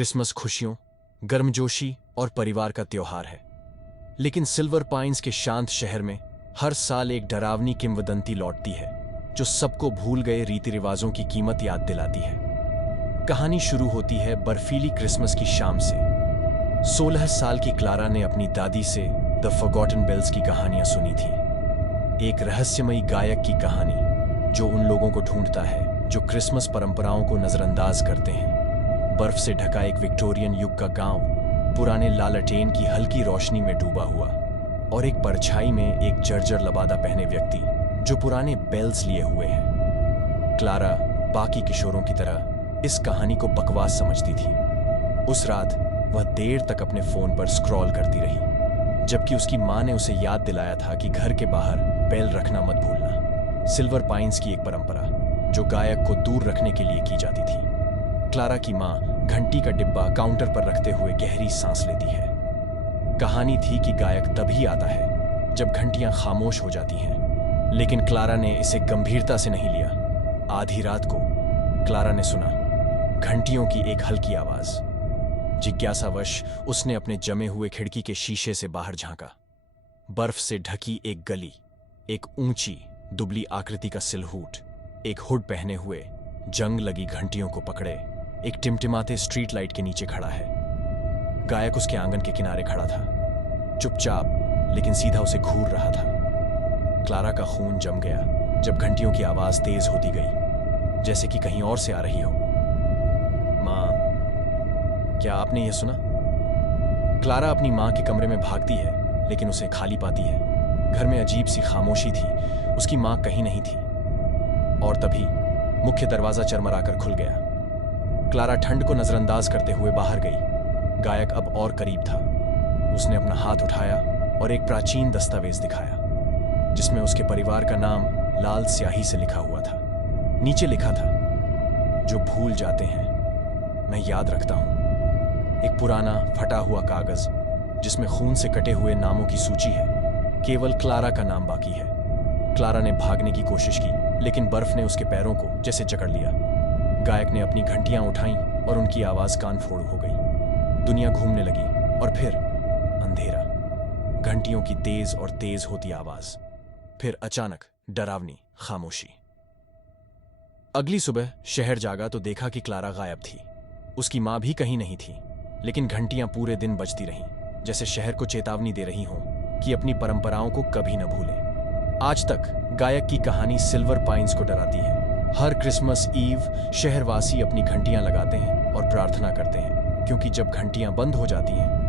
Christmas खुशियों, गर्मजोशी और परिवार का त्योहार है। लेकिन सिल्वर पाइन्स के शांत शहर में हर साल एक डरावनी किंवदंती लौटती है जो सबको भूल गए रीति रिवाजों की कीमत याद दिलाती है। कहानी शुरू होती है बर्फीली क्रिसमस की शाम से। 16 साल की क्लारा ने अपनी दादी से द फॉरगॉटन बेल्स की कहानियां सुनी थी। एक रहस्यमयी गायक की कहानी जो उन लोगों को ढूंढता है जो क्रिसमस परंपराओं को नजरअंदाज करते हैं। बर्फ से ढका एक विक्टोरियन युग का गांव पुराने लालटेन की हल्की रोशनी में डूबा हुआ, और एक परछाई में एक जर्जर लबादा पहने व्यक्ति जो पुराने बेल्स लिए हुए हैं। क्लारा बाकी किशोरों की तरह इस कहानी को बकवास समझती थी। उस रात वह देर तक अपने फोन पर स्क्रॉल करती रही, जबकि उसकी मां ने उसे याद दिलाया था कि घर के बाहर बेल रखना मत भूलना। सिल्वर पाइन्स की एक परंपरा जो गायक को दूर रखने के लिए की जाती थी। क्लारा की मां घंटी का डिब्बा काउंटर पर रखते हुए गहरी सांस लेती है। कहानी थी कि गायक तभी आता है जब घंटियां खामोश हो जाती हैं, लेकिन क्लारा ने इसे गंभीरता से नहीं लिया। आधी रात को क्लारा ने सुना घंटियों की एक हल्की आवाज। जिज्ञासावश उसने अपने जमे हुए खिड़की के शीशे से बाहर झांका। बर्फ से ढकी एक गली, एक ऊंची दुबली आकृति का सिलहूट, एक हुड पहने हुए जंग लगी घंटियों को पकड़े एक टिमटिमाते स्ट्रीट लाइट के नीचे खड़ा है। गायक उसके आंगन के किनारे खड़ा था, चुपचाप लेकिन सीधा उसे घूर रहा था। क्लारा का खून जम गया जब घंटियों की आवाज तेज होती गई, जैसे कि कहीं और से आ रही हो। मां, क्या आपने यह सुना? क्लारा अपनी मां के कमरे में भागती है, लेकिन उसे खाली पाती है। घर में अजीब सी खामोशी थी। उसकी मां कहीं नहीं थी। और तभी मुख्य दरवाजा चरमराकर खुल गया। क्लारा ठंड को नजरअंदाज करते हुए बाहर गई। गायक अब और करीब था। उसने अपना हाथ उठाया और एक प्राचीन दस्तावेज दिखाया, जिसमें उसके परिवार का नाम लाल स्याही से लिखा हुआ था। नीचे लिखा था, जो भूल जाते हैं मैं याद रखता हूं। एक पुराना फटा हुआ कागज जिसमें खून से कटे हुए नामों की सूची है। केवल क्लारा का नाम बाकी है। क्लारा ने भागने की कोशिश की, लेकिन बर्फ ने उसके पैरों को जैसे जकड़ लिया। गायक ने अपनी घंटियां उठाईं और उनकी आवाज कान फोड़ हो गई। दुनिया घूमने लगी और फिर अंधेरा, घंटियों की तेज और तेज होती आवाज, फिर अचानक डरावनी खामोशी। अगली सुबह शहर जागा तो देखा कि क्लारा गायब थी। उसकी मां भी कहीं नहीं थी, लेकिन घंटियां पूरे दिन बजती रहीं, जैसे शहर को चेतावनी दे रही हों कि अपनी परंपराओं को कभी न भूलें। आज तक गायक की कहानी सिल्वर पाइन्स को डराती है। हर क्रिसमस ईव शहरवासी अपनी घंटियां लगाते हैं और प्रार्थना करते हैं, क्योंकि जब घंटियां बंद हो जाती हैं